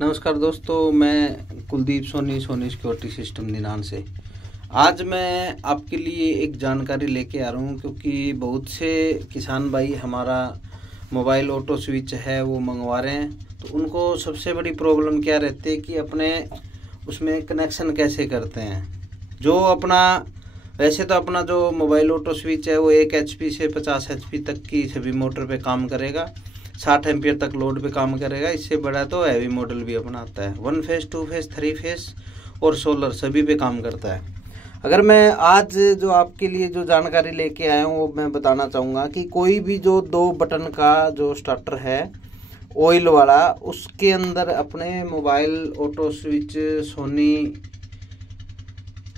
नमस्कार दोस्तों, मैं कुलदीप सोनी सिक्योरिटी सिस्टम निनान से। आज मैं आपके लिए एक जानकारी लेके आ रहा हूँ, क्योंकि बहुत से किसान भाई हमारा मोबाइल ऑटो स्विच है वो मंगवा रहे हैं। तो उनको सबसे बड़ी प्रॉब्लम क्या रहती है कि अपने उसमें कनेक्शन कैसे करते हैं। जो अपना वैसे तो अपना जो मोबाइल ऑटो स्विच है वो 1 HP से 50 HP तक की सभी मोटर पे काम करेगा, 60 एम्पियर तक लोड पे काम करेगा। इससे बड़ा तो हैवी मॉडल भी अपना आता है, 1 फेस 2 फेस 3 फेस और सोलर सभी पे काम करता है। अगर मैं आज जो आपके लिए जो जानकारी लेके आया हूँ वो मैं बताना चाहूँगा कि कोई भी जो 2 बटन का जो स्टार्टर है ऑयल वाला, उसके अंदर अपने मोबाइल ऑटो स्विच सोनी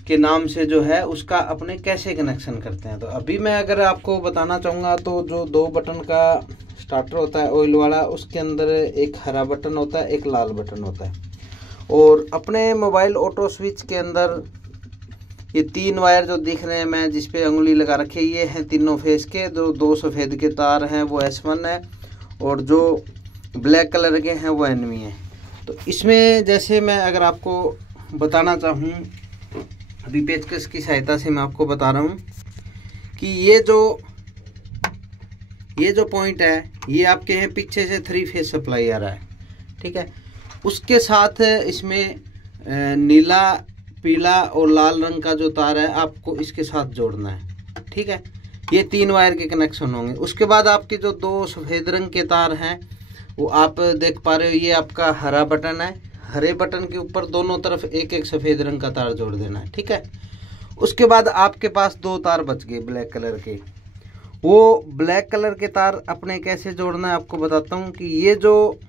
के नाम से जो है उसका अपने कैसे कनेक्शन करते हैं। तो अभी मैं अगर आपको बताना चाहूँगा तो जो 2 बटन का स्टार्टर होता है ऑयल वाला, उसके अंदर एक हरा बटन होता है, एक लाल बटन होता है। और अपने मोबाइल ऑटो स्विच के अंदर ये 3 वायर जो दिख रहे हैं, मैं जिस पे उंगली लगा रखी है, ये हैं तीनों फेस के। जो 2 सफ़ेद के तार हैं वो S1 है और जो ब्लैक कलर के हैं वो NV है। तो इसमें जैसे मैं अगर आपको बताना चाहूँ, अभी पेचकस की सहायता से मैं आपको बता रहा हूँ कि ये जो पॉइंट है ये आपके हैं पीछे से 3 फेस सप्लाई आ रहा है, ठीक है। उसके साथ इसमें नीला, पीला और लाल रंग का जो तार है आपको इसके साथ जोड़ना है, ठीक है। ये 3 वायर के कनेक्शन होंगे। उसके बाद आपके जो 2 सफ़ेद रंग के तार हैं वो आप देख पा रहे हो, ये आपका हरा बटन है। हरे बटन के ऊपर दोनों तरफ एक एक सफ़ेद रंग का तार जोड़ देना है, ठीक है। उसके बाद आपके पास 2 तार बच गए ब्लैक कलर के। वो ब्लैक कलर के तार अपने कैसे जोड़ना है आपको बताता हूँ कि ये जो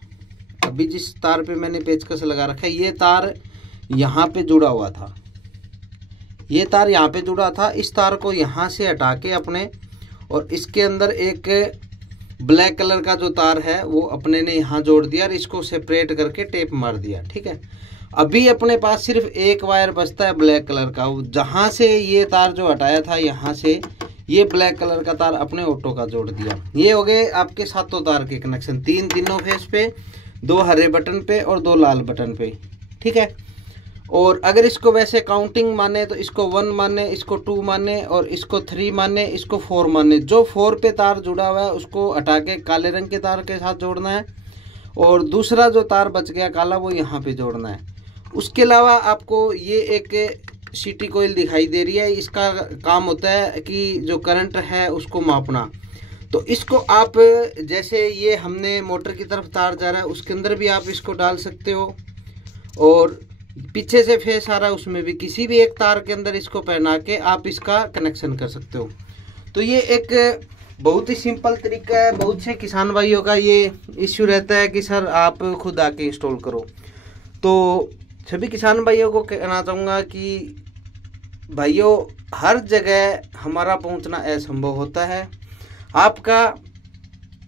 अभी जिस तार पे मैंने पेचकस लगा रखा है, ये तार यहाँ पे जुड़ा हुआ था, ये तार यहाँ पे जुड़ा था। इस तार को यहाँ से हटा के अपने, और इसके अंदर एक ब्लैक कलर का जो तार है वो अपने ने यहाँ जोड़ दिया और इसको सेपरेट करके टेप मार दिया, ठीक है। अभी अपने पास सिर्फ एक वायर बचता है ब्लैक कलर का। जहाँ से ये तार जो हटाया था, यहाँ से ये ब्लैक कलर का तार अपने ऑटो का जोड़ दिया। ये हो गए आपके 7 तार के कनेक्शन, 3 तीनों फेस पे, 2 हरे बटन पे और 2 लाल बटन पे, ठीक है। और अगर इसको वैसे काउंटिंग माने तो इसको 1 माने, इसको 2 माने और इसको 3 माने, इसको 4 माने। जो 4 पे तार जुड़ा हुआ है उसको हटा के काले रंग के तार के साथ जोड़ना है और दूसरा जो तार बच गया काला वो यहाँ पे जोड़ना है। उसके अलावा आपको ये एक सिटी कोयल दिखाई दे रही है, इसका काम होता है कि जो करंट है उसको मापना। तो इसको आप जैसे ये हमने मोटर की तरफ तार जा रहा है उसके अंदर भी आप इसको डाल सकते हो, और पीछे से फेस आ रहा है उसमें भी किसी भी एक तार के अंदर इसको पहना के आप इसका कनेक्शन कर सकते हो। तो ये एक बहुत ही सिंपल तरीका है। बहुत से किसान भाइयों का ये इश्यू रहता है कि सर आप खुद आके इंस्टॉल करो। तो सभी किसान भाइयों को कहना चाहूँगा कि भाइयों, हर जगह हमारा पहुँचना असंभव होता है। आपका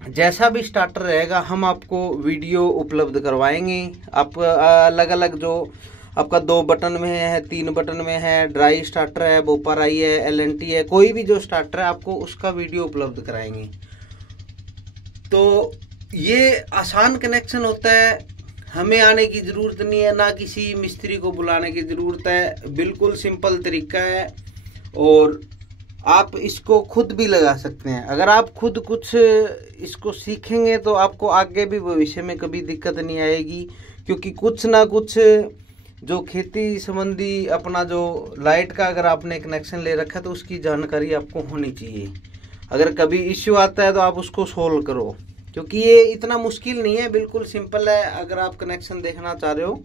जैसा भी स्टार्टर रहेगा हम आपको वीडियो उपलब्ध करवाएंगे। आप अलग अलग जो आपका 2 बटन में है, 3 बटन में है, ड्राई स्टार्टर है, बोपाराई है, LNT है, कोई भी जो स्टार्टर है आपको उसका वीडियो उपलब्ध कराएंगे। तो ये आसान कनेक्शन होता है, हमें आने की ज़रूरत नहीं है, ना किसी मिस्त्री को बुलाने की ज़रूरत है। बिल्कुल सिंपल तरीका है और आप इसको खुद भी लगा सकते हैं। अगर आप खुद कुछ इसको सीखेंगे तो आपको आगे भी भविष्य में कभी दिक्कत नहीं आएगी, क्योंकि कुछ ना कुछ जो खेती संबंधी अपना जो लाइट का अगर आपने कनेक्शन ले रखा है तो उसकी जानकारी आपको होनी चाहिए। अगर कभी इश्यू आता है तो आप उसको सोल्व करो, क्योंकि ये इतना मुश्किल नहीं है, बिल्कुल सिंपल है। अगर आप कनेक्शन देखना चाह रहे हो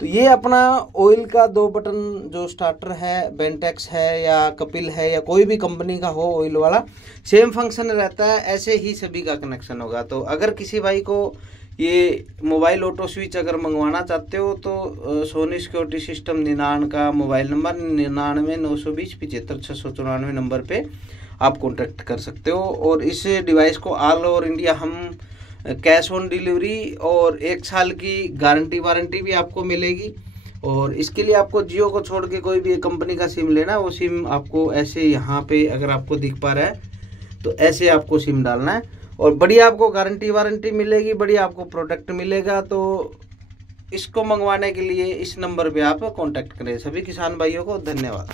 तो ये अपना ऑयल का 2 बटन जो स्टार्टर है, बेंटेक्स है या कपिल है या कोई भी कंपनी का हो ऑयल वाला, सेम फंक्शन रहता है, ऐसे ही सभी का कनेक्शन होगा। तो अगर किसी भाई को ये मोबाइल ऑटो स्विच अगर मंगवाना चाहते हो तो सोनी सिक्योरिटी सिस्टम निनान का मोबाइल नंबर 9992055694 नंबर पे आप कॉन्टेक्ट कर सकते हो। और इस डिवाइस को ऑल ओवर इंडिया हम कैश ऑन डिलीवरी और 1 साल की गारंटी वारंटी भी आपको मिलेगी। और इसके लिए आपको जियो को छोड़ के कोई भी कंपनी का सिम लेना है, वो सिम आपको ऐसे यहाँ पे अगर आपको दिख पा रहा है तो ऐसे आपको सिम डालना है और बढ़िया आपको गारंटी वारंटी मिलेगी, बढ़िया आपको प्रोडक्ट मिलेगा। तो इसको मंगवाने के लिए इस नंबर पे आप कांटेक्ट करें। सभी किसान भाइयों को धन्यवाद।